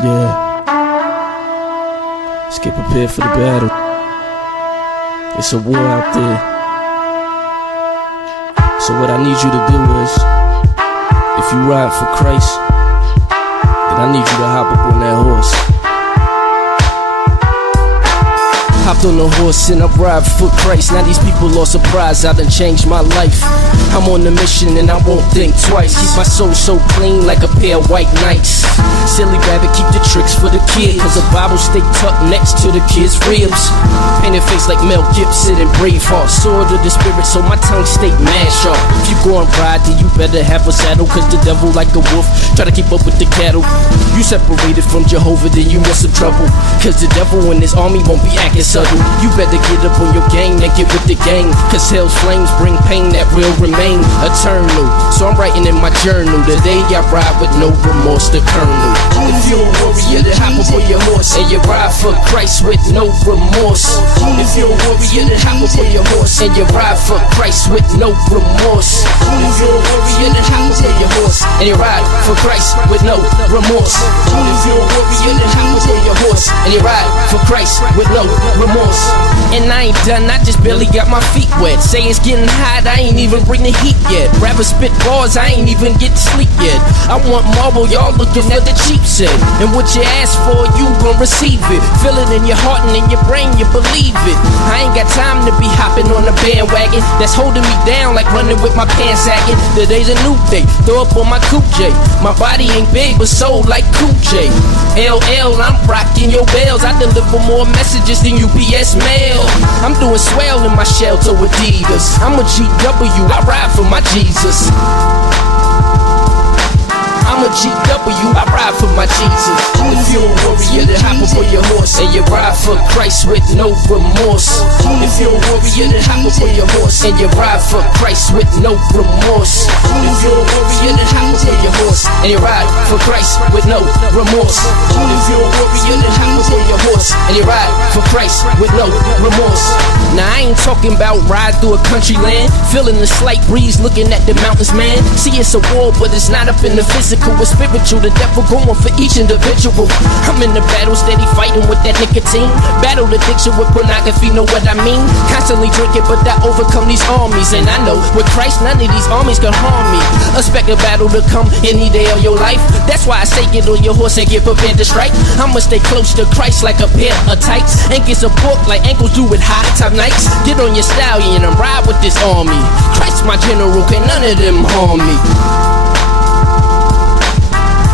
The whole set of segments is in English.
Yeah. Let's get prepared for the battle. It's a war out there. So what I need you to do is, if you ride for Christ, then I need you to hop up on that horse. Hopped on the horse and I ride for Christ. Now these people are surprised I done changed my life. I'm on the mission and I won't think twice. Keep my soul so clean like a pair of white knights. Silly rabbit, keep the tricks for the kid, cause the Bible stay tucked next to the kid's ribs. Painted face like Mel Gibson and Braveheart. Sword of the spirit so my tongue stay mad sharp. If you go and ride then you better have a saddle, cause the devil like a wolf try to keep up with the cattle. You separated from Jehovah then you in some trouble, cause the devil and his army won't be acting subtle. You better get up on your game and get with the gang, cause hell's flames bring pain that will remain eternal. So I'm writing in my journal, today I ride with no remorse, the colonel. If you're a warrior then hop up on your horse and you ride for Christ with no remorse. If you're a warrior then hop up on your horse and you ride for Christ with no remorse. If you're a warrior then hop up on your horse and you ride for Christ with no remorse. If you're a warrior then hop up on your horse and you ride for Christ with no remorse. And I ain't done, I just barely got my feet wet. Say it's getting hot, I ain't even bring the heat yet. Rather spit bars, I ain't even get to sleep yet. I want marble, y'all looking at the cheap set. And what you ask for, you gon' receive it. Feel it in your heart and in your brain, you believe it. I ain't got time to be hopping on the bandwagon that's holding me down like running with my pants sagging. Today's a new day, throw up on my Coupe J. My body ain't big but soul like Coupe J. LL, I'm rocking your bells. I deliver more messages than UPS mail. I'm doing swell in my shelter with Adidas. I'm a GW, I ride for my Jesus. I'm a GW, I ride for my Jesus. If you're a warrior then hop up on your horse and you ride for Christ with no remorse. If you're a warrior then hop up on your horse and you ride for Christ with no remorse. If you're a warrior then hop up on your horse and you ride for Christ with no remorse. If you're a warrior then hop up on your horse and you ride for Christ with no remorse. Now I ain't talking about ride through a country land, feeling the slight breeze looking at the mountains, man. See it's a war but it's not up in the physical. It's spiritual, the devil going for each individual. I'm in the battle, steady fighting with that nicotine. Battle addiction with pornography, know what I mean? Constantly drinking, but I overcome these armies. And I know, with Christ, none of these armies can harm me. Expect a battle to come any day of your life. That's why I say get on your horse and get prepared to strike. I'ma stay close to Christ like a pair of tights, and get support like ankles do with high top nights. Get on your stallion and ride with this army. Christ my general, can none of them harm me.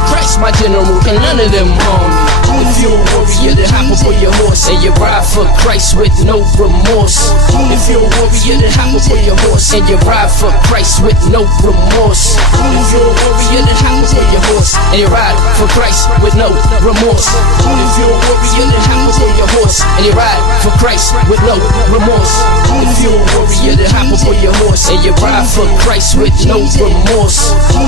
Christ my general, can none of them harm me. If you're a warrior then hop up on your horse and you ride for Christ with no remorse. If you're a warrior then hop up on your horse and you ride for Christ with no remorse. If you're a warrior then hop up on your horse and you ride for Christ with no remorse. If you're a warrior then hop up on your horse and you ride for Christ with no remorse. If you're a warrior then hop up on your horse and you ride for Christ with no remorse.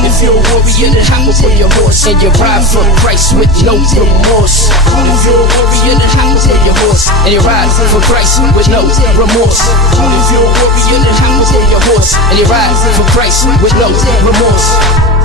If you're a warrior then hop up on your horse and you ride for Christ with no remorse. If you're a warrior then hop up on your horse and you ride for Christ with no remorse. If you're a warrior then hop up on your horse and you ride for Christ with no remorse.